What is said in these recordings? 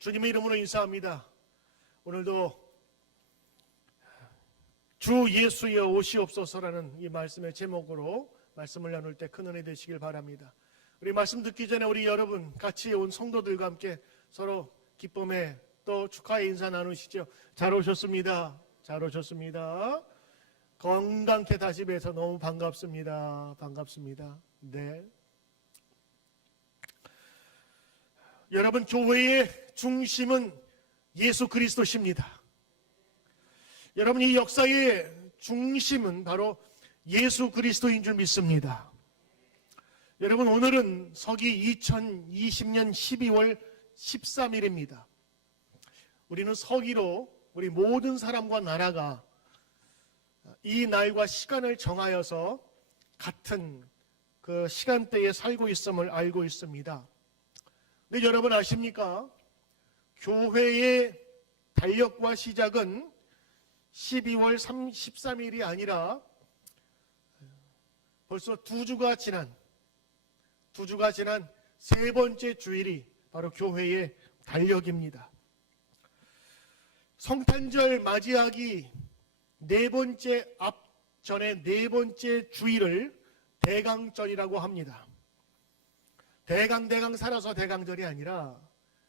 주님의 이름으로 인사합니다. 오늘도 주 예수여 오시옵소서라는 이 말씀의 제목으로 말씀을 나눌 때 큰 은혜 되시길 바랍니다. 우리 말씀 듣기 전에 우리 여러분 같이 온 성도들과 함께 서로 기쁨의 또 축하의 인사 나누시죠. 잘 오셨습니다. 잘 오셨습니다. 건강케 다시 뵈서 너무 반갑습니다. 반갑습니다. 네. 여러분, 교회의 중심은 예수 그리스도십니다. 여러분, 이 역사의 중심은 바로 예수 그리스도인 줄 믿습니다. 여러분, 오늘은 서기 2020년 12월 13일입니다. 우리는 서기로 우리 모든 사람과 나라가 이 날과 시간을 정하여서 같은 그 시간대에 살고 있음을 알고 있습니다. 근데 여러분 아십니까? 교회의 달력과 시작은 12월 13일이 아니라 벌써 두 주가 지난 세 번째 주일이 바로 교회의 달력입니다. 성탄절 맞이하기 앞전에 네 번째 주일을 대강절이라고 합니다. 대강 살아서 대강절이 아니라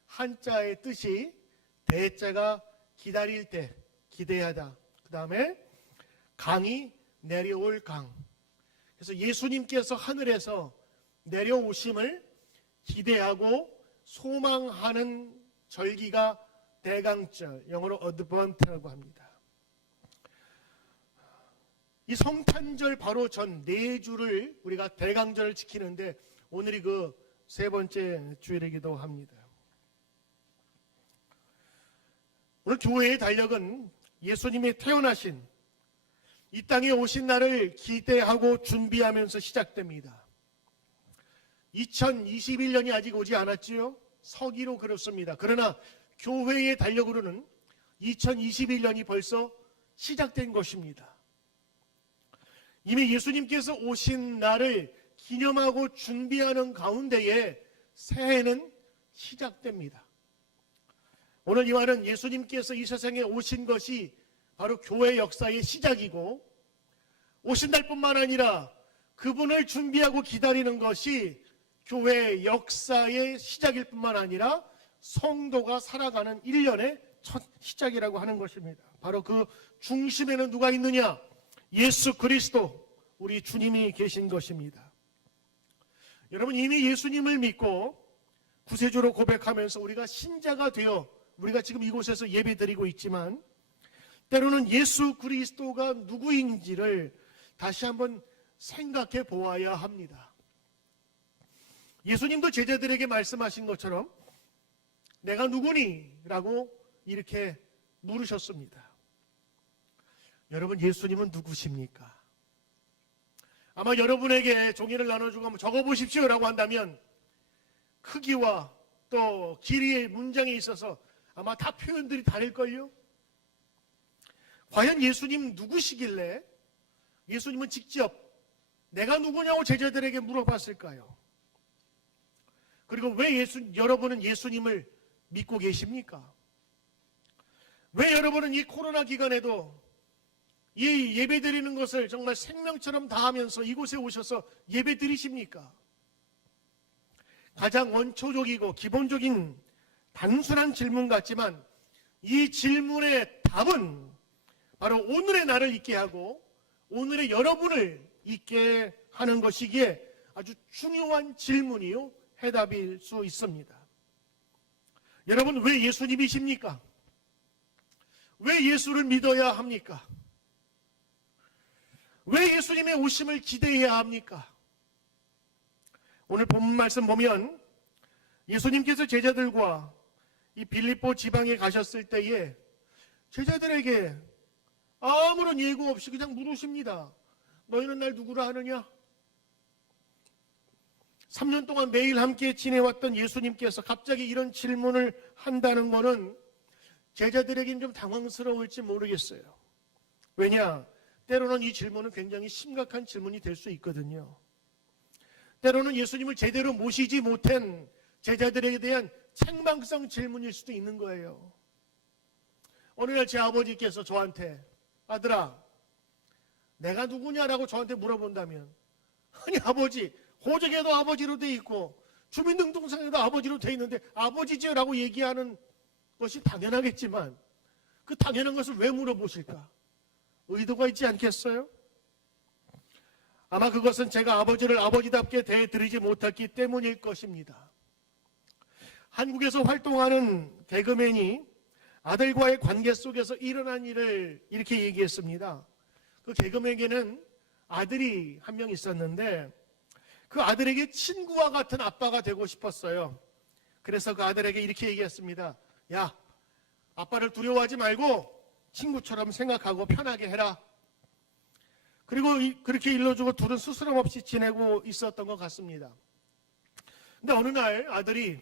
한자의 뜻이 대자가 기다릴 때, 기대하다. 그 다음에 강이 내려올 강. 그래서 예수님께서 하늘에서 내려오심을 기대하고 소망하는 절기가 대강절, 영어로 어드번트라고 합니다. 이 성탄절 바로 전 네 주를 우리가 대강절을 지키는데 오늘이 그 세 번째 주일이기도 합니다. 오늘 교회의 달력은 예수님이 태어나신 이 땅에 오신 날을 기대하고 준비하면서 시작됩니다. 2021년이 아직 오지 않았지요? 서기로 그렇습니다. 그러나 교회의 달력으로는 2021년이 벌써 시작된 것입니다. 이미 예수님께서 오신 날을 기념하고 준비하는 가운데에 새해는 시작됩니다. 오늘 이 말은 예수님께서 이 세상에 오신 것이 바로 교회 역사의 시작이고 오신 날뿐만 아니라 그분을 준비하고 기다리는 것이 교회 역사의 시작일 뿐만 아니라 성도가 살아가는 1년의 첫 시작이라고 하는 것입니다. 바로 그 중심에는 누가 있느냐? 예수 그리스도, 우리 주님이 계신 것입니다. 여러분, 이미 예수님을 믿고 구세주로 고백하면서 우리가 신자가 되어 우리가 지금 이곳에서 예배드리고 있지만 때로는 예수 그리스도가 누구인지를 다시 한번 생각해 보아야 합니다. 예수님도 제자들에게 말씀하신 것처럼 내가 누구니? 라고 이렇게 물으셨습니다. 여러분, 예수님은 누구십니까? 아마 여러분에게 종이를 나눠주고 한번 적어보십시오 라고 한다면 크기와 또 길이의 문장에 있어서 아마 다 표현들이 다를걸요? 과연 예수님 누구시길래 예수님은 직접 내가 누구냐고 제자들에게 물어봤을까요? 그리고 왜 여러분은 예수님을 믿고 계십니까? 왜 여러분은 이 코로나 기간에도 이 예배드리는 것을 정말 생명처럼 다하면서 이곳에 오셔서 예배드리십니까? 가장 원초적이고 기본적인 단순한 질문 같지만 이 질문의 답은 바로 오늘의 나를 있게 하고 오늘의 여러분을 있게 하는 것이기에 아주 중요한 질문이요 해답일 수 있습니다. 여러분, 왜 예수님이십니까? 왜 예수를 믿어야 합니까? 왜 예수님의 오심을 기대해야 합니까? 오늘 본문 말씀 보면 예수님께서 제자들과 이 빌립보 지방에 가셨을 때에 제자들에게 아무런 예고 없이 그냥 물으십니다. 너희는 날 누구라 하느냐? 3년 동안 매일 함께 지내왔던 예수님께서 갑자기 이런 질문을 한다는 것은 제자들에게는 좀 당황스러울지 모르겠어요. 왜냐? 때로는 이 질문은 굉장히 심각한 질문이 될 수 있거든요. 때로는 예수님을 제대로 모시지 못한 제자들에 대한 책망성 질문일 수도 있는 거예요. 어느 날 제 아버지께서 저한테 아들아 내가 누구냐라고 저한테 물어본다면 아니 아버지 호적에도 아버지로 돼 있고 주민등록상에도 아버지로 돼 있는데 아버지죠 라고 얘기하는 것이 당연하겠지만 그 당연한 것을 왜 물어보실까? 의도가 있지 않겠어요? 아마 그것은 제가 아버지를 아버지답게 대해드리지 못했기 때문일 것입니다. 한국에서 활동하는 개그맨이 아들과의 관계 속에서 일어난 일을 이렇게 얘기했습니다. 그 개그맨에게는 아들이 한 명 있었는데 그 아들에게 친구와 같은 아빠가 되고 싶었어요. 그래서 그 아들에게 이렇게 얘기했습니다. 야, 아빠를 두려워하지 말고 친구처럼 생각하고 편하게 해라. 그리고 그렇게 일러주고 둘은 스스럼 없이 지내고 있었던 것 같습니다. 근데 어느 날 아들이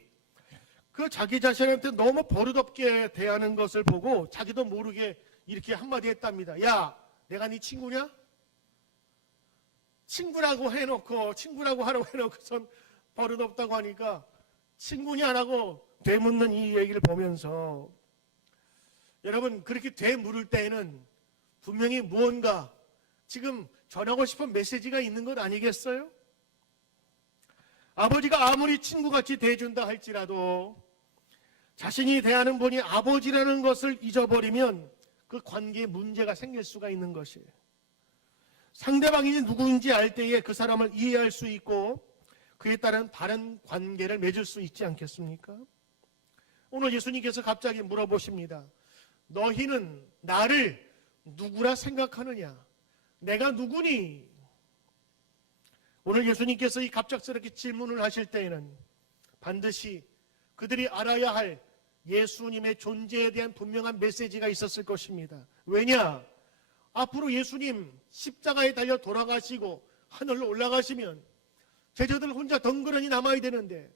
그 자기 자신한테 너무 버릇없게 대하는 것을 보고 자기도 모르게 이렇게 한마디 했답니다. 야, 내가 네 친구냐? 친구라고 하라고 해놓고선 버릇없다고 하니까 친구냐라고 되묻는 이 얘기를 보면서 여러분 그렇게 되물을 때에는 분명히 무언가 지금 전하고 싶은 메시지가 있는 것 아니겠어요? 아버지가 아무리 친구같이 대해준다 할지라도 자신이 대하는 분이 아버지라는 것을 잊어버리면 그 관계에 문제가 생길 수가 있는 것이에요. 상대방이 누구인지 알 때에 그 사람을 이해할 수 있고 그에 따른 바른 관계를 맺을 수 있지 않겠습니까? 오늘 예수님께서 갑자기 물어보십니다. 너희는 나를 누구라 생각하느냐? 내가 누구니? 오늘 예수님께서 이 갑작스럽게 질문을 하실 때에는 반드시 그들이 알아야 할 예수님의 존재에 대한 분명한 메시지가 있었을 것입니다. 왜냐? 앞으로 예수님 십자가에 달려 돌아가시고 하늘로 올라가시면 제자들 혼자 덩그러니 남아야 되는데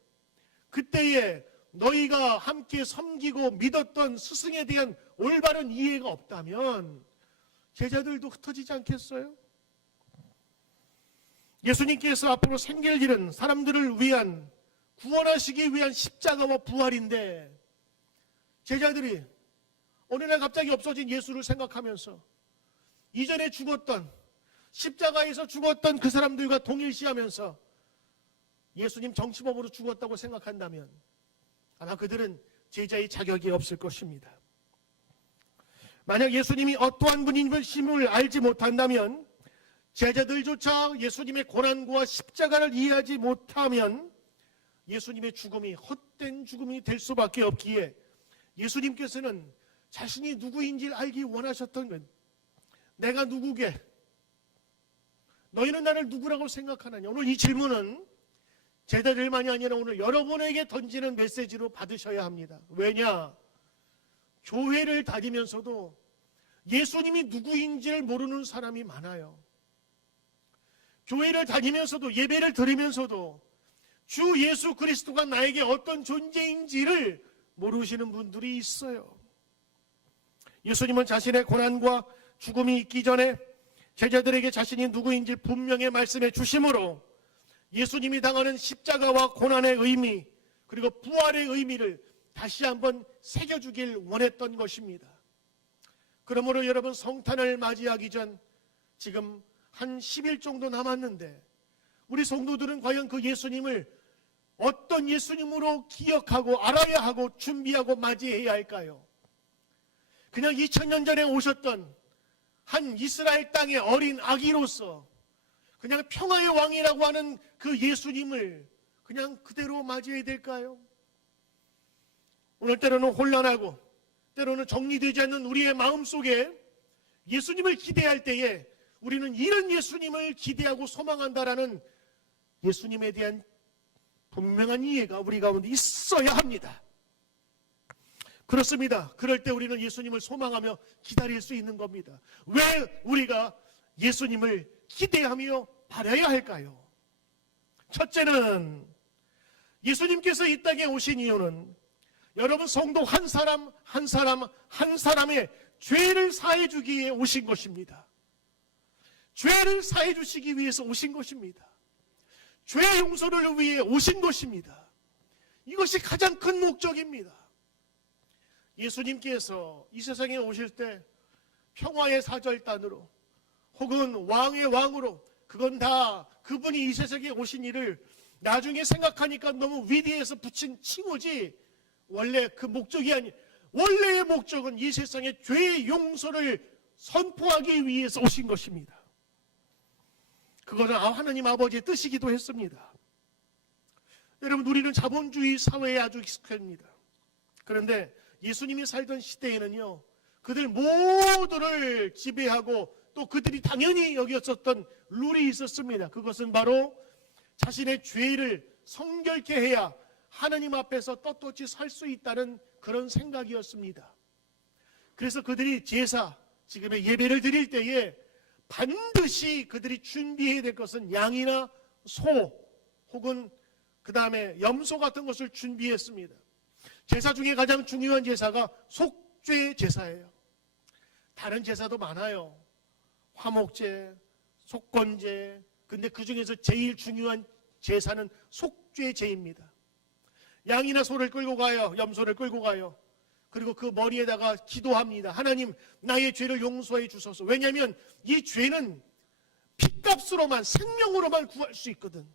그때에 너희가 함께 섬기고 믿었던 스승에 대한 올바른 이해가 없다면 제자들도 흩어지지 않겠어요? 예수님께서 앞으로 생길 일은 사람들을 위한 구원하시기 위한 십자가와 부활인데 제자들이 어느 날 갑자기 없어진 예수를 생각하면서 이전에 죽었던 십자가에서 죽었던 그 사람들과 동일시하면서 예수님 정치범으로 죽었다고 생각한다면 아마 그들은 제자의 자격이 없을 것입니다. 만약 예수님이 어떠한 분이심을 알지 못한다면 제자들조차 예수님의 고난과 십자가를 이해하지 못하면 예수님의 죽음이 헛된 죽음이 될 수밖에 없기에 예수님께서는 자신이 누구인지를 알기 원하셨던 건 내가 누구게? 너희는 나를 누구라고 생각하느냐? 오늘 이 질문은 제자들만이 아니라 오늘 여러분에게 던지는 메시지로 받으셔야 합니다. 왜냐? 교회를 다니면서도 예수님이 누구인지를 모르는 사람이 많아요. 교회를 다니면서도 예배를 드리면서도 주 예수 그리스도가 나에게 어떤 존재인지를 모르시는 분들이 있어요. 예수님은 자신의 고난과 죽음이 있기 전에 제자들에게 자신이 누구인지 분명히 말씀해 주심으로 예수님이 당하는 십자가와 고난의 의미 그리고 부활의 의미를 다시 한번 새겨주길 원했던 것입니다. 그러므로 여러분 성탄을 맞이하기 전 지금 한 10일 정도 남았는데 우리 성도들은 과연 그 예수님을 어떤 예수님으로 기억하고 알아야 하고 준비하고 맞이해야 할까요? 그냥 2000년 전에 오셨던 한 이스라엘 땅의 어린 아기로서 그냥 평화의 왕이라고 하는 그 예수님을 그냥 그대로 맞이해야 될까요? 오늘 때로는 혼란하고 때로는 정리되지 않는 우리의 마음속에 예수님을 기대할 때에 우리는 이런 예수님을 기대하고 소망한다라는 예수님에 대한 분명한 이해가 우리 가운데 있어야 합니다. 그렇습니다. 그럴 때 우리는 예수님을 소망하며 기다릴 수 있는 겁니다. 왜 우리가 예수님을 기대하며 바라야 할까요? 첫째는 예수님께서 이 땅에 오신 이유는 여러분 성도 한 사람 한 사람 한 사람의 죄를 사해 주기 위해 오신 것입니다. 죄를 사해 주시기 위해서 오신 것입니다. 죄 용서를 위해 오신 것입니다. 이것이 가장 큰 목적입니다. 예수님께서 이 세상에 오실 때 평화의 사절단으로 혹은 왕의 왕으로, 그건 다 그분이 이 세상에 오신 일을 나중에 생각하니까 너무 위대해서 붙인 칭호지, 원래 그 목적이 아니, 원래의 목적은 이 세상의 죄의 용서를 선포하기 위해서 오신 것입니다. 그것은 하나님 아버지의 뜻이기도 했습니다. 여러분, 우리는 자본주의 사회에 아주 익숙합니다. 그런데 예수님이 살던 시대에는요, 그들 모두를 지배하고 또 그들이 당연히 여겼었던 룰이 있었습니다. 그것은 바로 자신의 죄를 성결케 해야 하나님 앞에서 떳떳이 살 수 있다는 그런 생각이었습니다. 그래서 그들이 제사, 지금의 예배를 드릴 때에 반드시 그들이 준비해야 될 것은 양이나 소 혹은 그 다음에 염소 같은 것을 준비했습니다. 제사 중에 가장 중요한 제사가 속죄 제사예요. 다른 제사도 많아요. 화목제, 속건제. 근데 그 중에서 제일 중요한 제사는 속죄제입니다. 양이나 소를 끌고 가요. 염소를 끌고 가요. 그리고 그 머리에다가 기도합니다. 하나님, 나의 죄를 용서해 주소서. 왜냐하면 이 죄는 핏값으로만, 생명으로만 구할 수 있거든.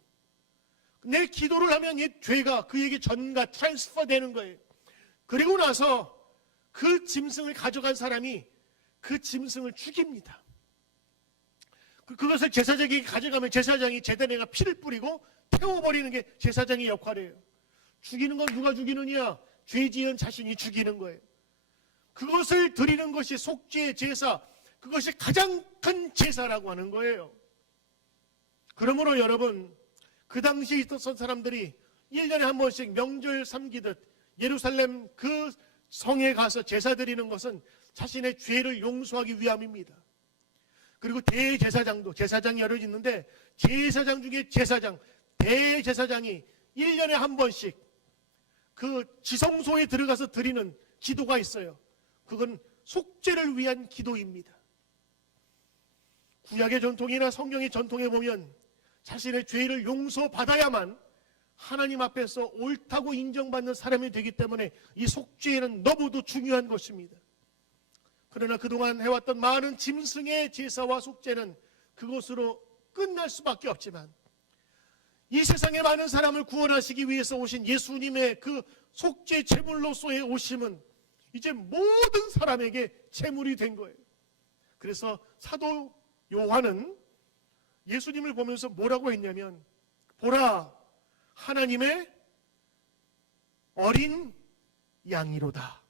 내 기도를 하면 이 죄가 그에게 전가 트랜스퍼 되는 거예요. 그리고 나서 그 짐승을 가져간 사람이 그 짐승을 죽입니다. 그것을 제사장에게 가져가면 제사장이 제단에가 피를 뿌리고 태워버리는 게 제사장의 역할이에요. 죽이는 건 누가 죽이느냐? 죄 지은 자신이 죽이는 거예요. 그것을 드리는 것이 속죄 제사, 그것이 가장 큰 제사라고 하는 거예요. 그러므로 여러분, 그 당시에 있었던 사람들이 1년에 한 번씩 명절 삼기듯 예루살렘 그 성에 가서 제사 드리는 것은 자신의 죄를 용서하기 위함입니다. 그리고 대제사장도, 제사장이 여러 있는데 제사장 중에 제사장, 대제사장이 1년에 한 번씩 그 지성소에 들어가서 드리는 기도가 있어요. 그건 속죄를 위한 기도입니다. 구약의 전통이나 성경의 전통에 보면 자신의 죄를 용서받아야만 하나님 앞에서 옳다고 인정받는 사람이 되기 때문에 이 속죄는 너무도 중요한 것입니다. 그러나 그동안 해왔던 많은 짐승의 제사와 속죄는 그것으로 끝날 수밖에 없지만 이 세상의 많은 사람을 구원하시기 위해서 오신 예수님의 그 속죄 제물로서의 오심은 이제 모든 사람에게 제물이 된 거예요. 그래서 사도 요한은 예수님을 보면서 뭐라고 했냐면, 보라, 하나님의 어린 양이로다.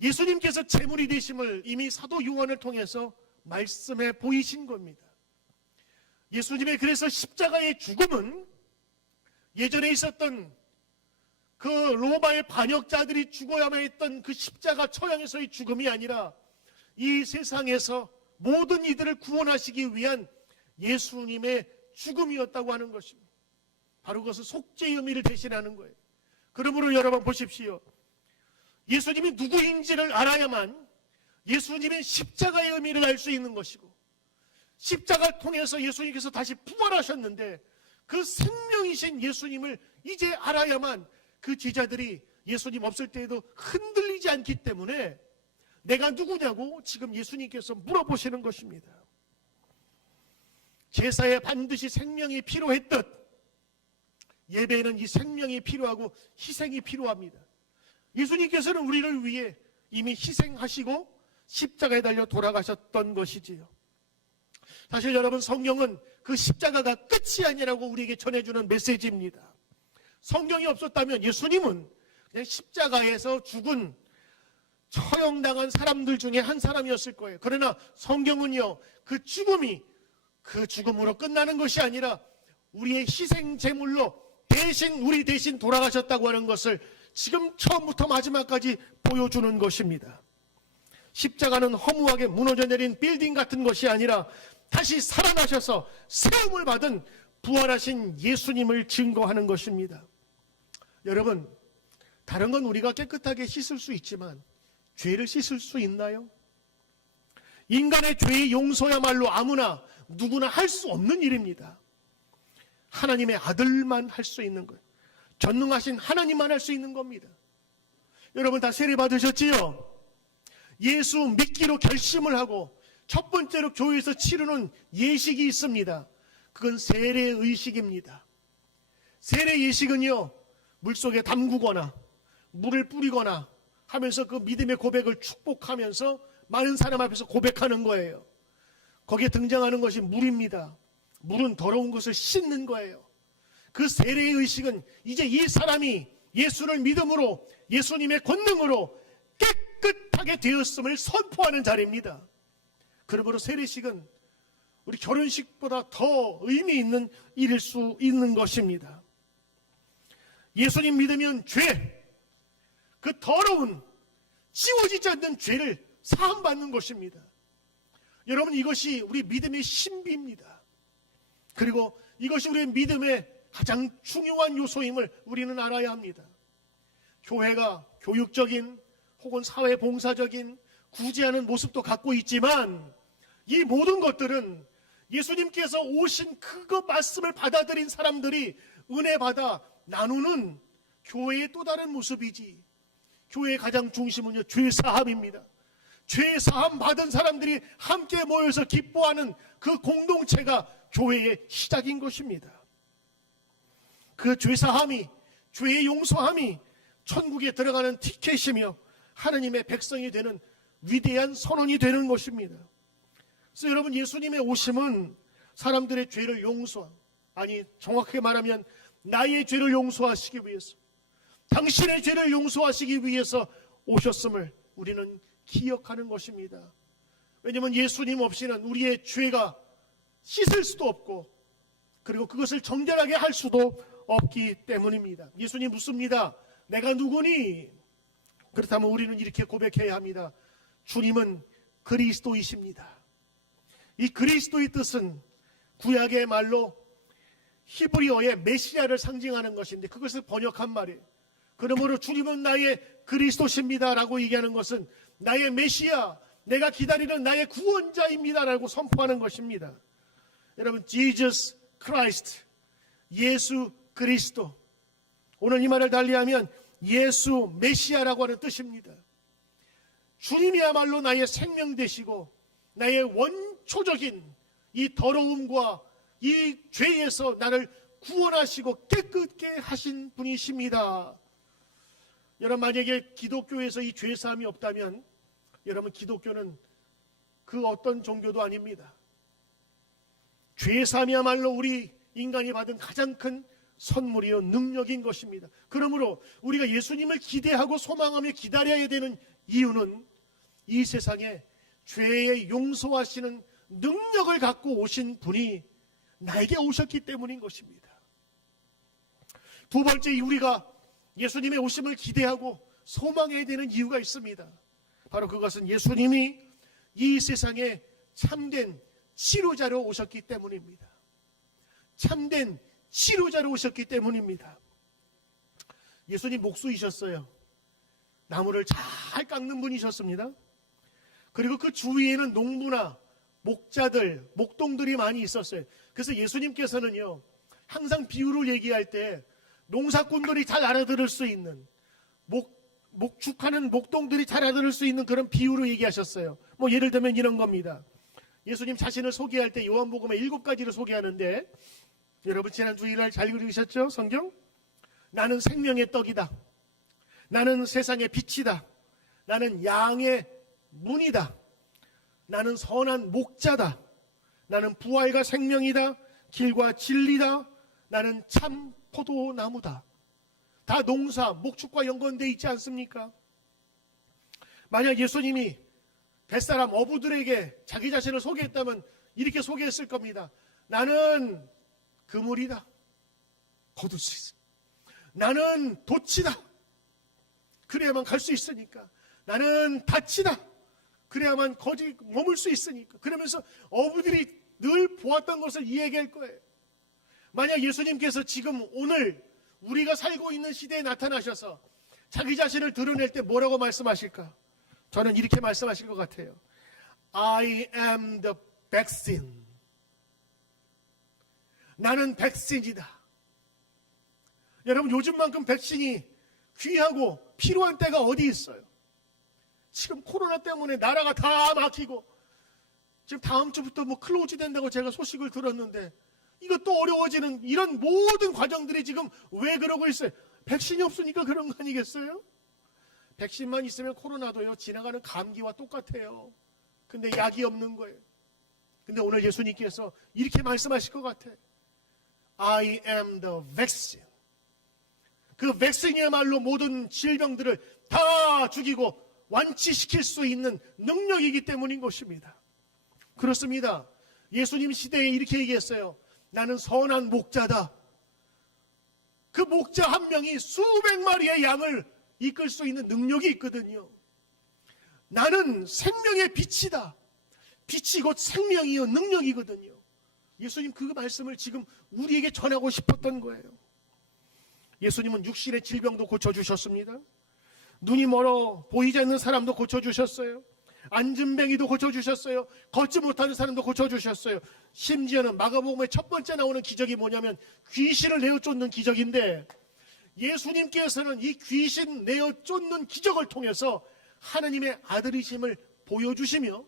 예수님께서 제물이 되심을 이미 사도 요한을 통해서 말씀해 보이신 겁니다. 예수님의 그래서 십자가의 죽음은 예전에 있었던 그 로마의 반역자들이 죽어야만 했던 그 십자가 처형에서의 죽음이 아니라 이 세상에서 모든 이들을 구원하시기 위한 예수님의 죽음이었다고 하는 것입니다. 바로 그것은 속죄의 의미를 대신하는 거예요. 그러므로 여러분 보십시오. 예수님이 누구인지를 알아야만 예수님의 십자가의 의미를 알 수 있는 것이고, 십자가를 통해서 예수님께서 다시 부활하셨는데 그 생명이신 예수님을 이제 알아야만 그 제자들이 예수님 없을 때에도 흔들리지 않기 때문에 내가 누구냐고 지금 예수님께서 물어보시는 것입니다. 제사에 반드시 생명이 필요했듯 예배에는 이 생명이 필요하고 희생이 필요합니다. 예수님께서는 우리를 위해 이미 희생하시고 십자가에 달려 돌아가셨던 것이지요. 사실 여러분, 성경은 그 십자가가 끝이 아니라고 우리에게 전해주는 메시지입니다. 성경이 없었다면 예수님은 그냥 십자가에서 죽은 처형당한 사람들 중에 한 사람이었을 거예요. 그러나 성경은요, 그 죽음이 그 죽음으로 끝나는 것이 아니라 우리의 희생 제물로 우리 대신 돌아가셨다고 하는 것을 지금 처음부터 마지막까지 보여주는 것입니다. 십자가는 허무하게 무너져 내린 빌딩 같은 것이 아니라 다시 살아나셔서 세움을 받은 부활하신 예수님을 증거하는 것입니다. 여러분, 다른 건 우리가 깨끗하게 씻을 수 있지만 죄를 씻을 수 있나요? 인간의 죄의 용서야말로 아무나 누구나 할 수 없는 일입니다. 하나님의 아들만 할 수 있는 거예요. 전능하신 하나님만 할 수 있는 겁니다. 여러분 다 세례 받으셨지요? 예수 믿기로 결심을 하고 첫 번째로 교회에서 치르는 예식이 있습니다. 그건 세례의식입니다. 세례 예식은요, 물속에 담그거나 물을 뿌리거나 하면서 그 믿음의 고백을 축복하면서 많은 사람 앞에서 고백하는 거예요. 거기에 등장하는 것이 물입니다. 물은 더러운 것을 씻는 거예요. 그 세례의 의식은 이제 이 사람이 예수를 믿음으로 예수님의 권능으로 깨끗하게 되었음을 선포하는 자리입니다. 그러므로 세례식은 우리 결혼식보다 더 의미 있는 일일 수 있는 것입니다. 예수님 믿으면 죄, 그 더러운 지워지지 않는 죄를 사함받는 것입니다. 여러분, 이것이 우리 믿음의 신비입니다. 그리고 이것이 우리의 믿음의 가장 중요한 요소임을 우리는 알아야 합니다. 교회가 교육적인 혹은 사회봉사적인 구제하는 모습도 갖고 있지만 이 모든 것들은 예수님께서 오신 그거 말씀을 받아들인 사람들이 은혜 받아 나누는 교회의 또 다른 모습이지, 교회의 가장 중심은요, 죄사함입니다. 죄사함 받은 사람들이 함께 모여서 기뻐하는 그 공동체가 교회의 시작인 것입니다. 그 죄사함이, 죄의 용서함이 천국에 들어가는 티켓이며 하나님의 백성이 되는 위대한 선언이 되는 것입니다. 그래서 여러분, 예수님의 오심은 사람들의 죄를 정확하게 말하면 나의 죄를 용서하시기 위해서, 당신의 죄를 용서하시기 위해서 오셨음을 우리는 기억하는 것입니다. 왜냐하면 예수님 없이는 우리의 죄가 씻을 수도 없고 그리고 그것을 정결하게 할 수도 없기 때문입니다. 예수님 묻습니다. 내가 누구니? 그렇다면 우리는 이렇게 고백해야 합니다. 주님은 그리스도이십니다. 이 그리스도의 뜻은 구약의 말로 히브리어의 메시아를 상징하는 것인데 그것을 번역한 말이에요. 그러므로 주님은 나의 그리스도십니다 라고 얘기하는 것은 나의 메시아, 내가 기다리는 나의 구원자입니다 라고 선포하는 것입니다. 여러분, Jesus Christ, 예수 그리스도, 오늘 이 말을 달리하면 예수 메시아라고 하는 뜻입니다. 주님이야말로 나의 생명 되시고 나의 원초적인 이 더러움과 이 죄에서 나를 구원하시고 깨끗게 하신 분이십니다. 여러분, 만약에 기독교에서 이 죄사함이 없다면 여러분, 기독교는 그 어떤 종교도 아닙니다. 죄사함이야말로 우리 인간이 받은 가장 큰 선물이요 능력인 것입니다. 그러므로 우리가 예수님을 기대하고 소망하며 기다려야 되는 이유는 이 세상에 죄의 용서하시는 능력을 갖고 오신 분이 나에게 오셨기 때문인 것입니다. 두 번째, 우리가 예수님의 오심을 기대하고 소망해야 되는 이유가 있습니다. 바로 그것은 예수님이 이 세상에 참된 치료자로 오셨기 때문입니다. 참된 치료자로 오셨기 때문입니다. 예수님 목수이셨어요. 나무를 잘 깎는 분이셨습니다. 그리고 그 주위에는 농부나 목자들, 목동들이 많이 있었어요. 그래서 예수님께서는요, 항상 비유를 얘기할 때 농사꾼들이 잘 알아들을 수 있는, 목축하는 목동들이 잘 알아들을 수 있는 그런 비유로 얘기하셨어요. 예를 들면 이런 겁니다. 예수님 자신을 소개할 때 요한복음에 7가지를 소개하는데, 여러분 지난 주일날 잘 읽으셨죠? 성경? 나는 생명의 떡이다. 나는 세상의 빛이다. 나는 양의 문이다. 나는 선한 목자다. 나는 부활과 생명이다. 길과 진리다. 나는 참 포도나무다. 다 농사, 목축과 연관되어 있지 않습니까? 만약 예수님이 뱃사람 어부들에게 자기 자신을 소개했다면 이렇게 소개했을 겁니다. 나는 그물이다. 거둘 수 있어. 나는 돛이다. 그래야만 갈 수 있으니까. 나는 닻이다. 그래야만 거기 머물 수 있으니까. 그러면서 어부들이 늘 보았던 것을 이야기할 거예요. 만약 예수님께서 지금 오늘 우리가 살고 있는 시대에 나타나셔서 자기 자신을 드러낼 때 뭐라고 말씀하실까? 저는 이렇게 말씀하실 것 같아요. I am the vaccine. 나는 백신이다. 여러분, 요즘만큼 백신이 귀하고 필요한 때가 어디 있어요? 지금 코로나 때문에 나라가 다 막히고 지금 다음 주부터 뭐 클로즈 된다고 제가 소식을 들었는데 이것도 어려워지는 이런 모든 과정들이 지금 왜 그러고 있어요? 백신이 없으니까 그런 거 아니겠어요? 백신만 있으면 코로나도요 지나가는 감기와 똑같아요. 근데 약이 없는 거예요. 근데 오늘 예수님께서 이렇게 말씀하실 것 같아. I am the vaccine. 그 백신이야말로 모든 질병들을 다 죽이고 완치시킬 수 있는 능력이기 때문인 것입니다. 그렇습니다. 예수님 시대에 이렇게 얘기했어요. 나는 선한 목자다. 그 목자 한 명이 수백 마리의 양을 이끌 수 있는 능력이 있거든요. 나는 생명의 빛이다. 빛이 곧 생명이요 능력이거든요. 예수님 그 말씀을 지금 우리에게 전하고 싶었던 거예요. 예수님은 육신의 질병도 고쳐주셨습니다. 눈이 멀어 보이지 않는 사람도 고쳐주셨어요. 안진뱅이도 고쳐주셨어요. 걷지 못하는 사람도 고쳐주셨어요. 심지어는 마가복음의 첫 번째 나오는 기적이 뭐냐면 귀신을 내어 쫓는 기적인데, 예수님께서는 이 귀신 내어 쫓는 기적을 통해서 하나님의 아들이심을 보여주시며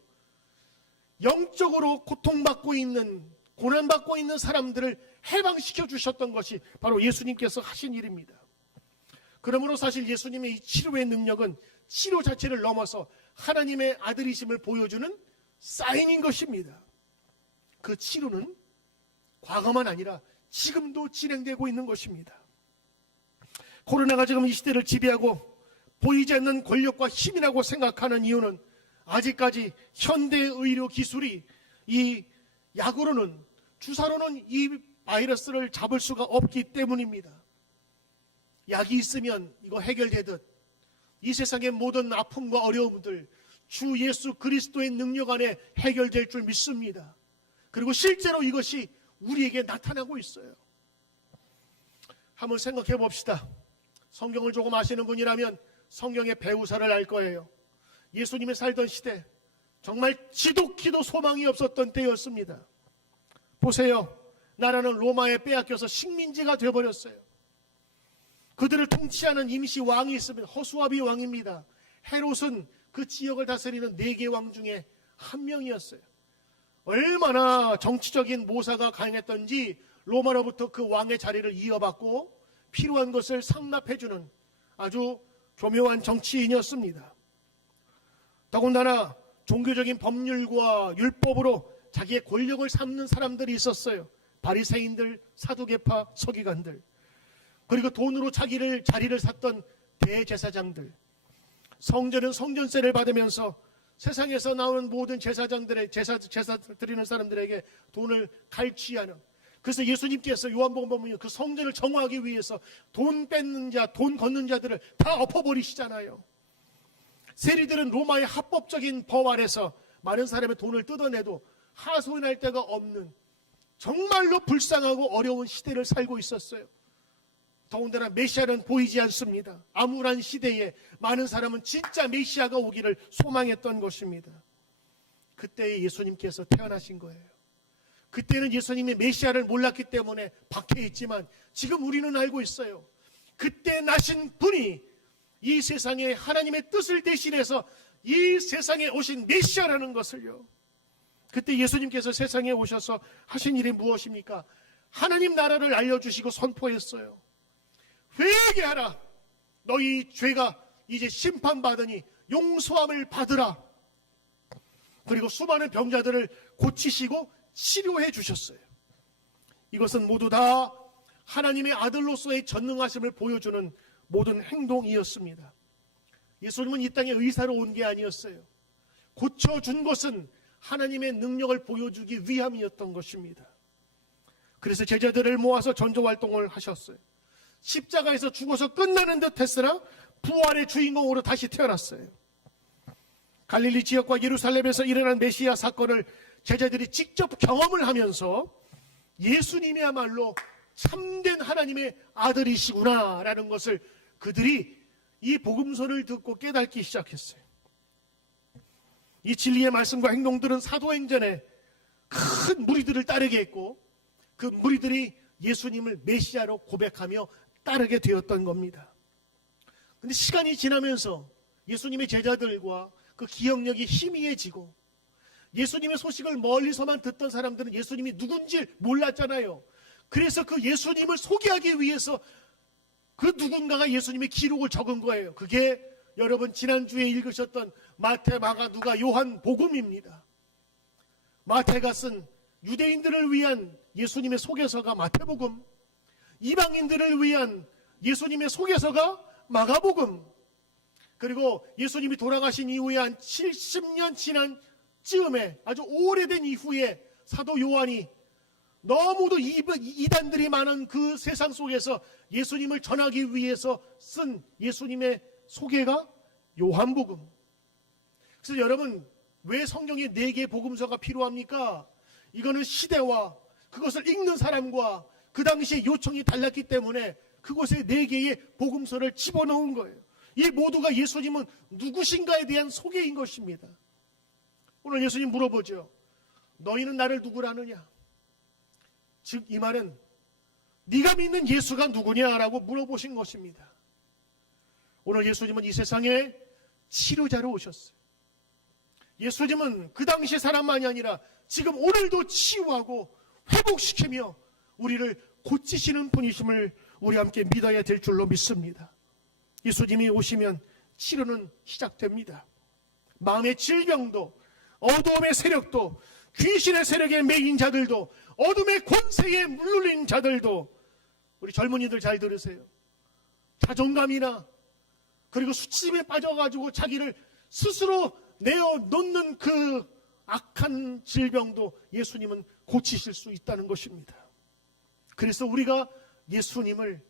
영적으로 고통받고 있는, 고난받고 있는 사람들을 해방시켜 주셨던 것이 바로 예수님께서 하신 일입니다. 그러므로 사실 예수님의 이 치료의 능력은 치료 자체를 넘어서 하나님의 아들이심을 보여주는 사인인 것입니다. 그 치료는 과거만 아니라 지금도 진행되고 있는 것입니다. 코로나가 지금 이 시대를 지배하고 보이지 않는 권력과 힘이라고 생각하는 이유는 아직까지 현대 의료 기술이 이 약으로는, 주사로는 이 바이러스를 잡을 수가 없기 때문입니다. 약이 있으면 이거 해결되듯 이 세상의 모든 아픔과 어려움들 주 예수 그리스도의 능력 안에 해결될 줄 믿습니다. 그리고 실제로 이것이 우리에게 나타나고 있어요. 한번 생각해 봅시다. 성경을 조금 아시는 분이라면 성경의 배우사를 알 거예요. 예수님이 살던 시대, 정말 지독히도 소망이 없었던 때였습니다. 보세요. 나라는 로마에 빼앗겨서 식민지가 되어버렸어요. 그들을 통치하는 임시 왕이 있으면 허수아비 왕입니다. 헤롯은 그 지역을 다스리는 4개 왕 중에 한 명이었어요. 얼마나 정치적인 모사가 강했던지 로마로부터 그 왕의 자리를 이어받고 필요한 것을 상납해주는 아주 교묘한 정치인이었습니다. 더군다나 종교적인 법률과 율법으로 자기의 권력을 삼는 사람들이 있었어요. 바리새인들, 사두개파, 서기관들, 그리고 돈으로 자기를 자리를 샀던 대제사장들. 성전은 성전세를 받으면서 세상에서 나오는 모든 제사장들의 제사 드리는 사람들에게 돈을 갈취하는. 그래서 예수님께서 요한복음 보면 그 성전을 정화하기 위해서 돈 뺏는 자, 돈 걷는 자들을 다 엎어버리시잖아요. 세리들은 로마의 합법적인 법 아래서 많은 사람의 돈을 뜯어내도 하소연할 데가 없는 정말로 불쌍하고 어려운 시대를 살고 있었어요. 더군다나 메시아는 보이지 않습니다. 암울한 시대에 많은 사람은 진짜 메시아가 오기를 소망했던 것입니다. 그때 예수님께서 태어나신 거예요. 그때는 예수님이 메시아를 몰랐기 때문에 박해했지만 지금 우리는 알고 있어요. 그때 나신 분이 이 세상에 하나님의 뜻을 대신해서 이 세상에 오신 메시아라는 것을요. 그때 예수님께서 세상에 오셔서 하신 일이 무엇입니까? 하나님 나라를 알려주시고 선포했어요. 회개하라. 너희 죄가 이제 심판받으니 용서함을 받으라. 그리고 수많은 병자들을 고치시고 치료해 주셨어요. 이것은 모두 다 하나님의 아들로서의 전능하심을 보여주는 모든 행동이었습니다. 예수님은 이 땅에 의사로 온 게 아니었어요. 고쳐준 것은 하나님의 능력을 보여주기 위함이었던 것입니다. 그래서 제자들을 모아서 전도활동을 하셨어요. 십자가에서 죽어서 끝나는 듯 했으나 부활의 주인공으로 다시 태어났어요. 갈릴리 지역과 예루살렘에서 일어난 메시아 사건을 제자들이 직접 경험을 하면서 예수님이야말로 참된 하나님의 아들이시구나 라는 것을 그들이 이 복음서를 듣고 깨닫기 시작했어요. 이 진리의 말씀과 행동들은 사도행전에 큰 무리들을 따르게 했고 그 무리들이 예수님을 메시아로 고백하며 따르게 되었던 겁니다. 근데 시간이 지나면서 예수님의 제자들과 그 기억력이 희미해지고 예수님의 소식을 멀리서만 듣던 사람들은 예수님이 누군지 몰랐잖아요. 그래서 그 예수님을 소개하기 위해서 그 누군가가 예수님의 기록을 적은 거예요. 그게 여러분 지난주에 읽으셨던 마태, 마가, 누가, 요한 복음입니다. 마태가 쓴 유대인들을 위한 예수님의 소개서가 마태복음, 이방인들을 위한 예수님의 소개서가 마가복음, 그리고 예수님이 돌아가신 이후에 한 70년 지난 즈음에 아주 오래된 이후에 사도 요한이 너무도 이단들이 많은 그 세상 속에서 예수님을 전하기 위해서 쓴 예수님의 소개가 요한복음. 그래서 여러분, 왜 성경에 4개의 복음서가 필요합니까? 이거는 시대와 그것을 읽는 사람과 그 당시에 요청이 달랐기 때문에 그곳에 4개의 복음서를 집어넣은 거예요. 이 모두가 예수님은 누구신가에 대한 소개인 것입니다. 오늘 예수님 물어보죠. 너희는 나를 누구라느냐? 즉 이 말은 네가 믿는 예수가 누구냐라고 물어보신 것입니다. 오늘 예수님은 이 세상에 치료자로 오셨어요. 예수님은 그 당시 사람만이 아니라 지금 오늘도 치유하고 회복시키며 우리를 고치시는 분이심을 우리 함께 믿어야 될 줄로 믿습니다. 예수님이 오시면 치료는 시작됩니다. 마음의 질병도, 어두움의 세력도, 귀신의 세력에 매인 자들도, 어둠의 권세에 물눌린 자들도, 우리 젊은이들 잘 들으세요. 자존감이나 그리고 수치심에 빠져가지고 자기를 스스로 내어놓는 그 악한 질병도 예수님은 고치실 수 있다는 것입니다. 그래서 우리가 예수님을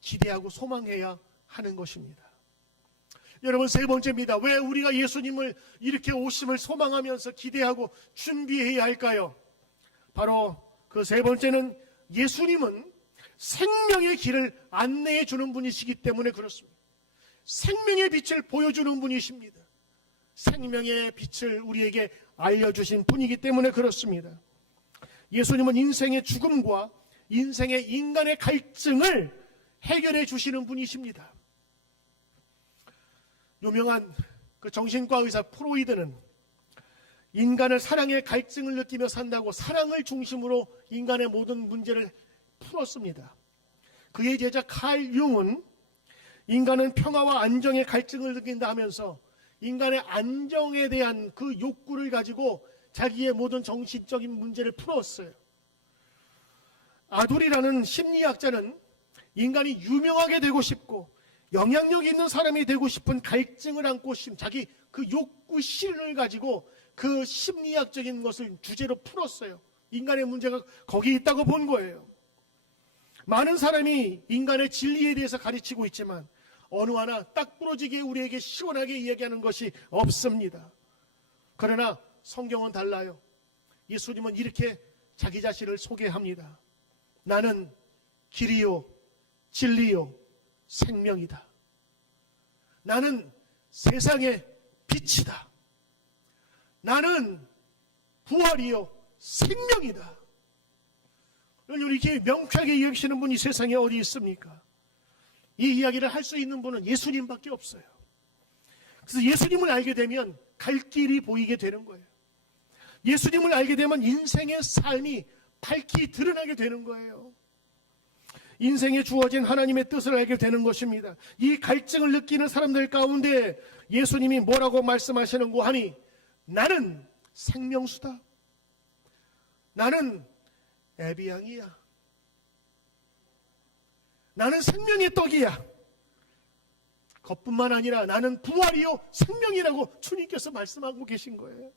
기대하고 소망해야 하는 것입니다. 여러분, 3번째입니다. 왜 우리가 예수님을 이렇게 오심을 소망하면서 기대하고 준비해야 할까요? 바로 그 3번째는 예수님은 생명의 길을 안내해 주는 분이시기 때문에 그렇습니다. 생명의 빛을 보여주는 분이십니다. 생명의 빛을 우리에게 알려주신 분이기 때문에 그렇습니다. 예수님은 인생의 죽음과 인생의 인간의 갈증을 해결해 주시는 분이십니다. 유명한 그 정신과 의사 프로이드는 인간을 사랑의 갈증을 느끼며 산다고 사랑을 중심으로 인간의 모든 문제를 풀었습니다. 그의 제자 칼 융은 인간은 평화와 안정의 갈증을 느낀다 하면서 인간의 안정에 대한 그 욕구를 가지고 자기의 모든 정신적인 문제를 풀었어요. 아돌이라는 심리학자는 인간이 유명하게 되고 싶고 영향력 있는 사람이 되고 싶은 갈증을 안고 자기 그 욕구 실현을 가지고 그 심리학적인 것을 주제로 풀었어요. 인간의 문제가 거기 있다고 본 거예요. 많은 사람이 인간의 진리에 대해서 가르치고 있지만 어느 하나 딱 부러지게 우리에게 시원하게 이야기하는 것이 없습니다. 그러나 성경은 달라요. 예수님은 이렇게 자기 자신을 소개합니다. 나는 길이요 진리요 생명이다. 나는 세상의 빛이다. 나는 부활이요 생명이다. 이렇게 명쾌하게 이야기하시는 분이 세상에 어디 있습니까? 이 이야기를 할 수 있는 분은 예수님밖에 없어요. 그래서 예수님을 알게 되면 갈 길이 보이게 되는 거예요. 예수님을 알게 되면 인생의 삶이 밝히 드러나게 되는 거예요. 인생에 주어진 하나님의 뜻을 알게 되는 것입니다. 이 갈증을 느끼는 사람들 가운데 예수님이 뭐라고 말씀하시는고 하니 나는 생명수다. 나는 애비양이야. 나는 생명의 떡이야. 그것뿐만 아니라 나는 부활이요 생명이라고 주님께서 말씀하고 계신 거예요.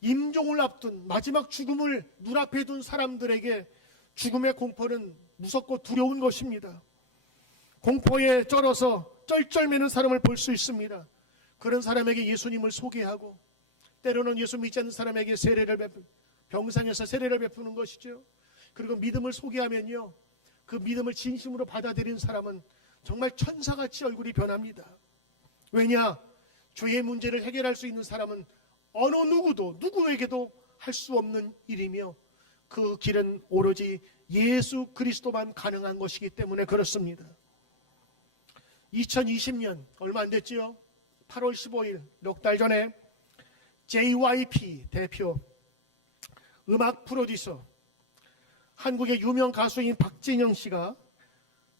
임종을 앞둔 마지막 죽음을 눈앞에 둔 사람들에게 죽음의 공포는 무섭고 두려운 것입니다. 공포에 쩔어서 쩔쩔매는 사람을 볼 수 있습니다. 그런 사람에게 예수님을 소개하고 때로는 예수 믿지 않는 사람에게 병상에서 세례를 베푸는 것이죠. 그리고 믿음을 소개하면요, 그 믿음을 진심으로 받아들인 사람은 정말 천사같이 얼굴이 변합니다. 왜냐? 죄의 문제를 해결할 수 있는 사람은 어느 누구에게도 할 수 없는 일이며 그 길은 오로지 예수 그리스도만 가능한 것이기 때문에 그렇습니다. 2020년 얼마 안 됐지요? 8월 15일 넉 달 전에 JYP 대표, 음악 프로듀서, 한국의 유명 가수인 박진영 씨가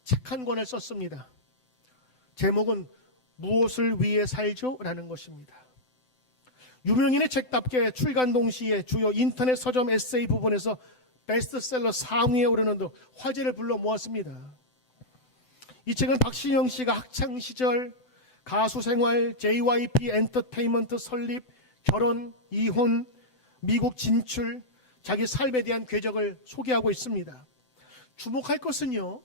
책 한 권을 썼습니다. 제목은 무엇을 위해 살죠? 라는 것입니다. 유명인의 책답게 출간 동시에 주요 인터넷 서점 에세이 부분에서 베스트셀러 상위에 오르는 등 화제를 불러 모았습니다. 이 책은 박진영 씨가 학창시절, 가수 생활, JYP 엔터테인먼트 설립, 결혼, 이혼, 미국 진출, 자기 삶에 대한 궤적을 소개하고 있습니다. 주목할 것은요,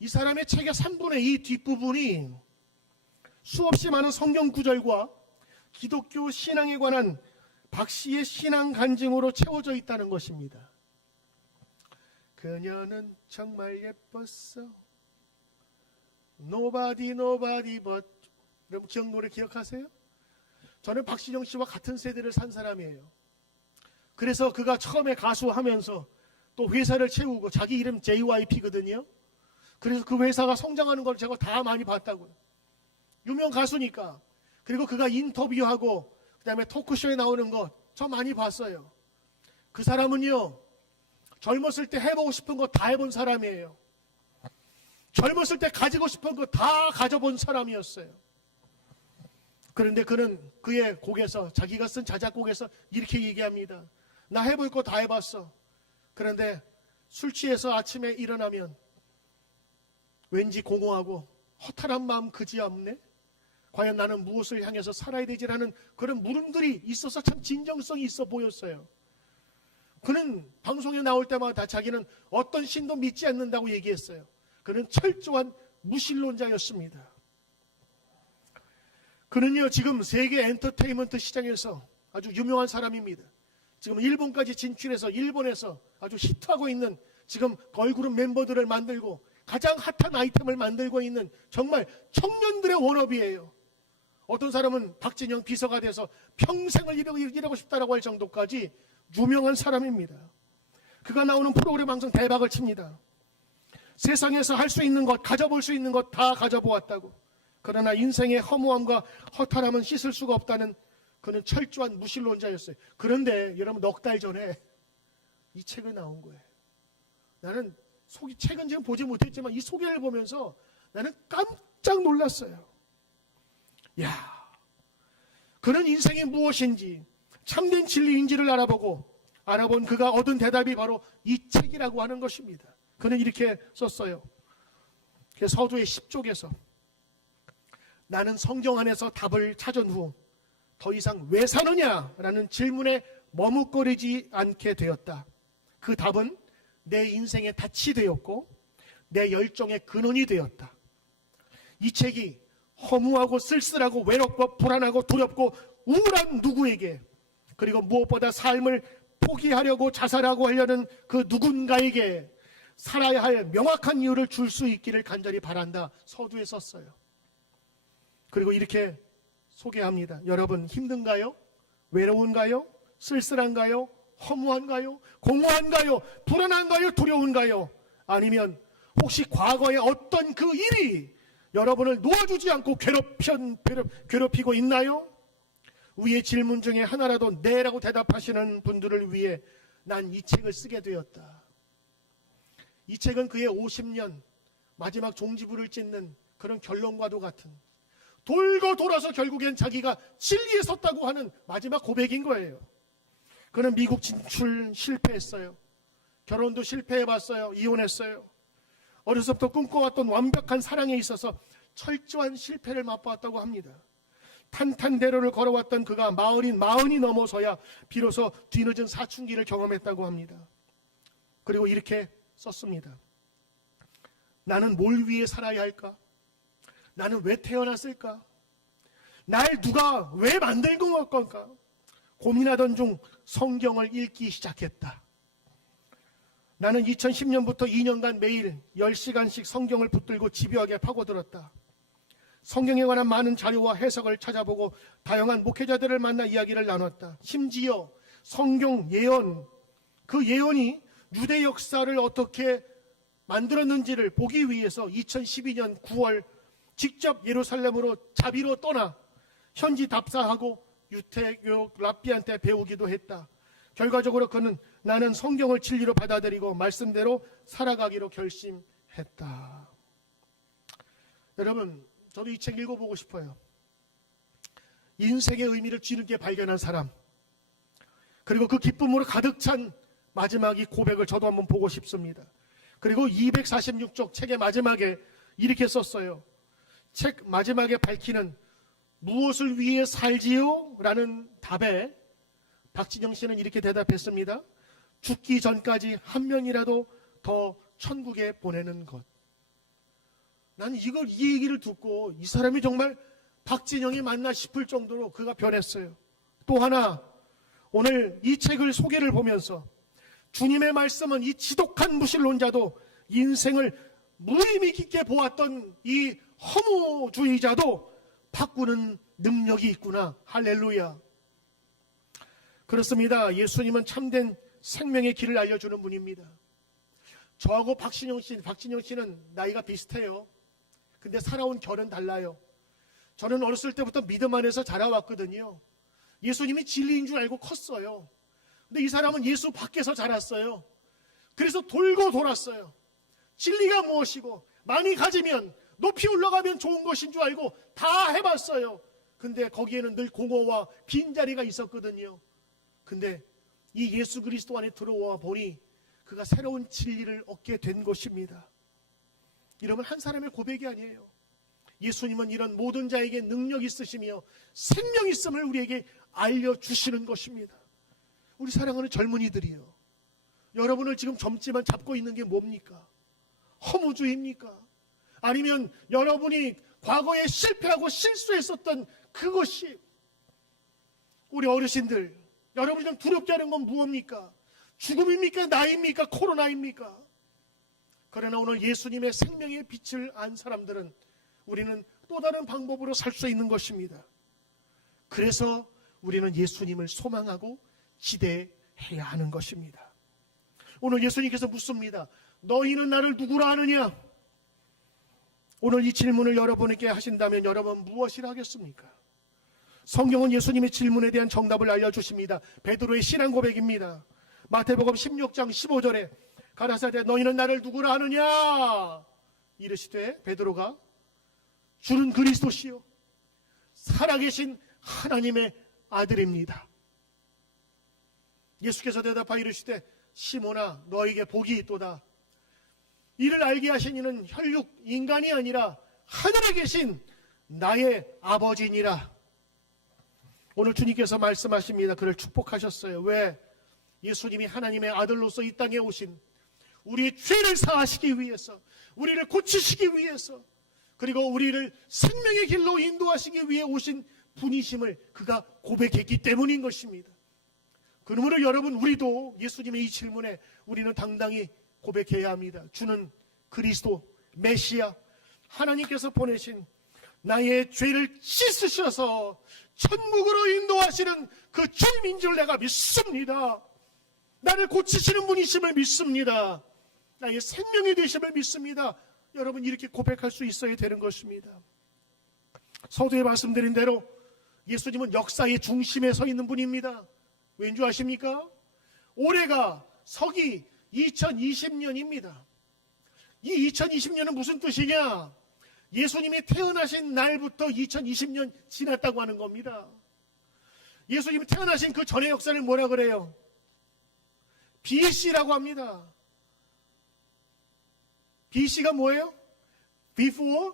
이 사람의 책의 3분의 2 뒷부분이 수없이 많은 성경 구절과 기독교 신앙에 관한 박 씨의 신앙 간증으로 채워져 있다는 것입니다. 그녀는 정말 예뻤어. Nobody, nobody but. 여러분 노래 기억하세요? 저는 박신영 씨와 같은 세대를 산 사람이에요. 그래서 그가 처음에 가수하면서 또 회사를 채우고 자기 이름 JYP거든요. 그래서 그 회사가 성장하는 걸 제가 다 많이 봤다고요. 유명 가수니까. 그리고 그가 인터뷰하고 그다음에 토크쇼에 나오는 거 저 많이 봤어요. 그 사람은요, 젊었을 때 해보고 싶은 거 다 해본 사람이에요. 젊었을 때 가지고 싶은 거 다 가져본 사람이었어요. 그런데 그는 그의 곡에서, 자기가 쓴 자작곡에서 이렇게 얘기합니다. 나 해볼 거 다 해봤어. 그런데 술 취해서 아침에 일어나면 왠지 공허하고 허탈한 마음 그지없네. 과연 나는 무엇을 향해서 살아야 되지라는 그런 물음들이 있어서 참 진정성이 있어 보였어요. 그는 방송에 나올 때마다 자기는 어떤 신도 믿지 않는다고 얘기했어요. 그는 철저한 무신론자였습니다. 그는요, 지금 세계 엔터테인먼트 시장에서 아주 유명한 사람입니다. 지금 일본까지 진출해서 일본에서 아주 히트하고 있는 지금 걸그룹 멤버들을 만들고 가장 핫한 아이템을 만들고 있는 정말 청년들의 워너비예요. 어떤 사람은 박진영 비서가 돼서 평생을 일하고 싶다라고 할 정도까지 유명한 사람입니다. 그가 나오는 프로그램 방송 대박을 칩니다. 세상에서 할 수 있는 것, 가져볼 수 있는 것 다 가져보았다고. 그러나 인생의 허무함과 허탈함은 씻을 수가 없다는 그는 철저한 무신론자였어요. 그런데 여러분 넉 달 전에 이 책을 나온 거예요. 나는 책은 지금 보지 못했지만 이 소개를 보면서 나는 깜짝 놀랐어요. 야, 그는 인생이 무엇인지 참된 진리인지를 알아본 그가 얻은 대답이 바로 이 책이라고 하는 것입니다. 그는 이렇게 썼어요. 서두의 10쪽에서 나는 성경 안에서 답을 찾은 후 더 이상 왜 사느냐라는 질문에 머뭇거리지 않게 되었다. 그 답은 내 인생의 닻이 되었고 내 열정의 근원이 되었다. 이 책이 허무하고 쓸쓸하고 외롭고 불안하고 두렵고 우울한 누구에게, 그리고 무엇보다 삶을 포기하려고 자살하고 하려는 그 누군가에게 살아야 할 명확한 이유를 줄 수 있기를 간절히 바란다. 서두에 썼어요. 그리고 이렇게 소개합니다. 여러분 힘든가요? 외로운가요? 쓸쓸한가요? 허무한가요? 공허한가요? 불안한가요? 두려운가요? 아니면 혹시 과거의 어떤 그 일이 여러분을 놓아주지 않고 괴롭히고 있나요? 위의 질문 중에 하나라도 네라고 대답하시는 분들을 위해 난 이 책을 쓰게 되었다. 이 책은 그의 50년 마지막 종지부를 찍는 그런 결론과도 같은, 돌고 돌아서 결국엔 자기가 진리에 섰다고 하는 마지막 고백인 거예요. 그는 미국 진출 실패했어요. 결혼도 실패해봤어요. 이혼했어요. 어려서부터 꿈꿔왔던 완벽한 사랑에 있어서 철저한 실패를 맛보았다고 합니다. 탄탄대로를 걸어왔던 그가 마흔이 넘어서야 비로소 뒤늦은 사춘기를 경험했다고 합니다. 그리고 이렇게 썼습니다. 나는 뭘 위해 살아야 할까? 나는 왜 태어났을까? 날 누가 왜 만들고 건가? 고민하던 중 성경을 읽기 시작했다. 나는 2010년부터 2년간 매일 10시간씩 성경을 붙들고 집요하게 파고들었다. 성경에 관한 많은 자료와 해석을 찾아보고 다양한 목회자들을 만나 이야기를 나눴다. 심지어 성경 예언, 그 예언이 유대 역사를 어떻게 만들었는지를 보기 위해서 2012년 9월 직접 예루살렘으로 자비로 떠나 현지 답사하고 유태교 랍비한테 배우기도 했다. 결과적으로 그는 나는 성경을 진리로 받아들이고 말씀대로 살아가기로 결심했다. 여러분, 저도 이 책 읽어보고 싶어요. 인생의 의미를 뒤늦게 발견한 사람, 그리고 그 기쁨으로 가득 찬 마지막 이 고백을 저도 한번 보고 싶습니다. 그리고 246쪽 책의 마지막에 이렇게 썼어요. 책 마지막에 밝히는 무엇을 위해 살지요? 라는 답에 박진영 씨는 이렇게 대답했습니다. 죽기 전까지 한 명이라도 더 천국에 보내는 것. 난 이 얘기를 듣고 이 사람이 정말 박진영이 맞나 싶을 정도로 그가 변했어요. 또 하나, 오늘 이 책을 소개를 보면서 주님의 말씀은 이 지독한 무신론자도 인생을 무의미 깊게 보았던 이 허무주의자도 바꾸는 능력이 있구나. 할렐루야. 그렇습니다. 예수님은 참된 생명의 길을 알려주는 분입니다. 저하고 박진영 씨는 나이가 비슷해요. 근데 살아온 결은 달라요. 저는 어렸을 때부터 믿음 안에서 자라왔거든요. 예수님이 진리인 줄 알고 컸어요. 근데 이 사람은 예수 밖에서 자랐어요. 그래서 돌고 돌았어요. 진리가 무엇이고 많이 가지면 높이 올라가면 좋은 것인 줄 알고 다 해봤어요. 근데 거기에는 늘 공허와 빈자리가 있었거든요. 근데 이 예수 그리스도 안에 들어와 보니 그가 새로운 진리를 얻게 된 것입니다. 이러면 한 사람의 고백이 아니에요. 예수님은 이런 모든 자에게 능력 있으시며 생명 있음을 우리에게 알려주시는 것입니다. 우리 사랑하는 젊은이들이요, 여러분을 지금 젊지만 잡고 있는 게 뭡니까? 허무주의입니까? 아니면 여러분이 과거에 실패하고 실수했었던 그것이, 우리 어르신들, 여러분이 좀 두렵게 하는 건 무엇입니까? 죽음입니까? 나입니까? 코로나입니까? 그러나 오늘 예수님의 생명의 빛을 안 사람들은 우리는 또 다른 방법으로 살 수 있는 것입니다. 그래서 우리는 예수님을 소망하고 기대해야 하는 것입니다. 오늘 예수님께서 묻습니다. 너희는 나를 누구라 하느냐? 오늘 이 질문을 여러분에게 하신다면 여러분 무엇이라 하겠습니까? 성경은 예수님의 질문에 대한 정답을 알려주십니다. 베드로의 신앙 고백입니다. 마태복음 16장 15절에 가라사대 너희는 나를 누구라 하느냐? 이르시되 베드로가 주는 그리스도시요 살아계신 하나님의 아들입니다. 예수께서 대답하여 이르시되 시몬아 너에게 복이 있도다. 이를 알게 하신 이는 혈육 인간이 아니라 하늘에 계신 나의 아버지니라. 오늘 주님께서 말씀하십니다. 그를 축복하셨어요. 왜? 예수님이 하나님의 아들로서 이 땅에 오신 우리의 죄를 사하시기 위해서, 우리를 고치시기 위해서, 그리고 우리를 생명의 길로 인도하시기 위해 오신 분이심을 그가 고백했기 때문인 것입니다. 그러므로 여러분, 우리도 예수님의 이 질문에 우리는 당당히 고백해야 합니다. 주는 그리스도 메시아, 하나님께서 보내신 나의 죄를 씻으셔서 천국으로 인도하시는 그 주님인 줄 내가 믿습니다. 나를 고치시는 분이심을 믿습니다. 나의 생명이 되심을 믿습니다. 여러분, 이렇게 고백할 수 있어야 되는 것입니다. 서두에 말씀드린 대로 예수님은 역사의 중심에 서 있는 분입니다. 왠 줄 아십니까? 올해가 서기 2020년입니다. 이 2020년은 무슨 뜻이냐? 예수님이 태어나신 날부터 2020년 지났다고 하는 겁니다. 예수님이 태어나신 그 전의 역사를 뭐라 그래요? BC라고 합니다. BC가 뭐예요? Before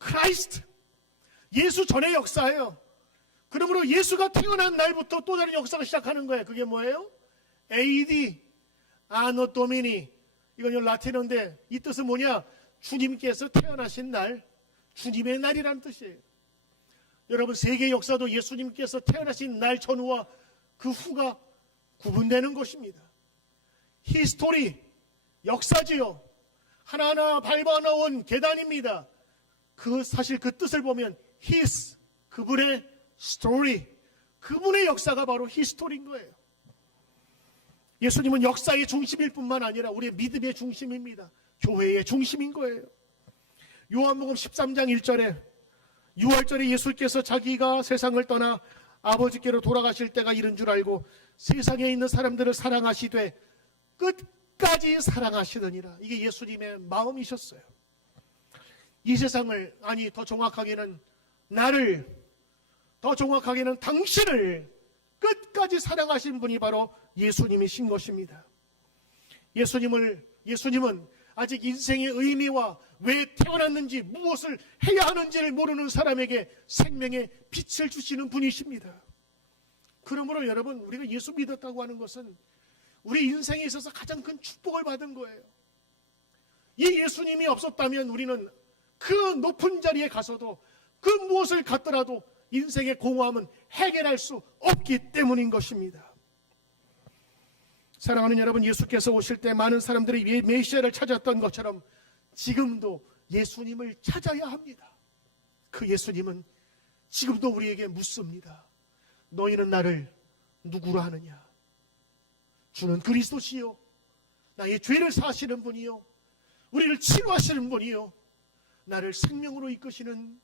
Christ. 예수 전의 역사예요. 그러므로 예수가 태어난 날부터 또 다른 역사가 시작하는 거예요. 그게 뭐예요? AD, 아노 도미니. 이건 라틴어인데 이 뜻은 뭐냐? 주님께서 태어나신 날, 주님의 날이라는 뜻이에요. 여러분, 세계 역사도 예수님께서 태어나신 날 전후와 그 후가 구분되는 것입니다. 히스토리, 역사지요. 하나하나 밟아 나온 계단입니다. 사실 그 뜻을 보면 his, 그분의 story, 그분의 역사가 바로 히스토리인 거예요. 예수님은 역사의 중심일 뿐만 아니라 우리의 믿음의 중심입니다. 교회의 중심인 거예요. 요한복음 13장 1절에 6월절에 예수께서 자기가 세상을 떠나 아버지께로 돌아가실 때가 이른 줄 알고 세상에 있는 사람들을 사랑하시되 끝까지 사랑하시느니라. 이게 예수님의 마음이셨어요. 이 세상을, 아니 더 정확하게는 나를, 더 정확하게는 당신을 끝까지 사랑하신 분이 바로 예수님이신 것입니다. 예수님은 아직 인생의 의미와 왜 태어났는지 무엇을 해야 하는지를 모르는 사람에게 생명의 빛을 주시는 분이십니다. 그러므로 여러분, 우리가 예수 믿었다고 하는 것은 우리 인생에 있어서 가장 큰 축복을 받은 거예요. 이 예수님이 없었다면 우리는 그 높은 자리에 가서도 그 무엇을 갖더라도 인생의 공허함은 해결할 수 없기 때문인 것입니다. 사랑하는 여러분, 예수께서 오실 때 많은 사람들이 메시아를 찾았던 것처럼 지금도 예수님을 찾아야 합니다. 그 예수님은 지금도 우리에게 묻습니다. 너희는 나를 누구로 하느냐? 주는 그리스도시요, 나의 죄를 사하시는 분이요, 우리를 치료하시는 분이요, 나를 생명으로 이끄시는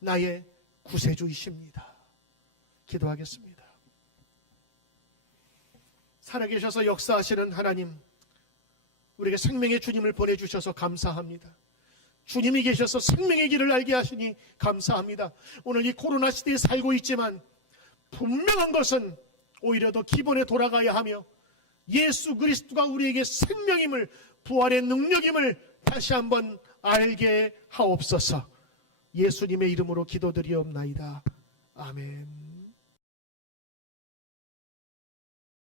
나의 구세주이십니다. 기도하겠습니다. 살아계셔서 역사하시는 하나님, 우리에게 생명의 주님을 보내주셔서 감사합니다. 주님이 계셔서 생명의 길을 알게 하시니 감사합니다. 오늘 이 코로나 시대에 살고 있지만 분명한 것은 오히려 더 기본에 돌아가야 하며 예수 그리스도가 우리에게 생명임을, 부활의 능력임을 다시 한번 알게 하옵소서. 예수님의 이름으로 기도드리옵나이다. 아멘.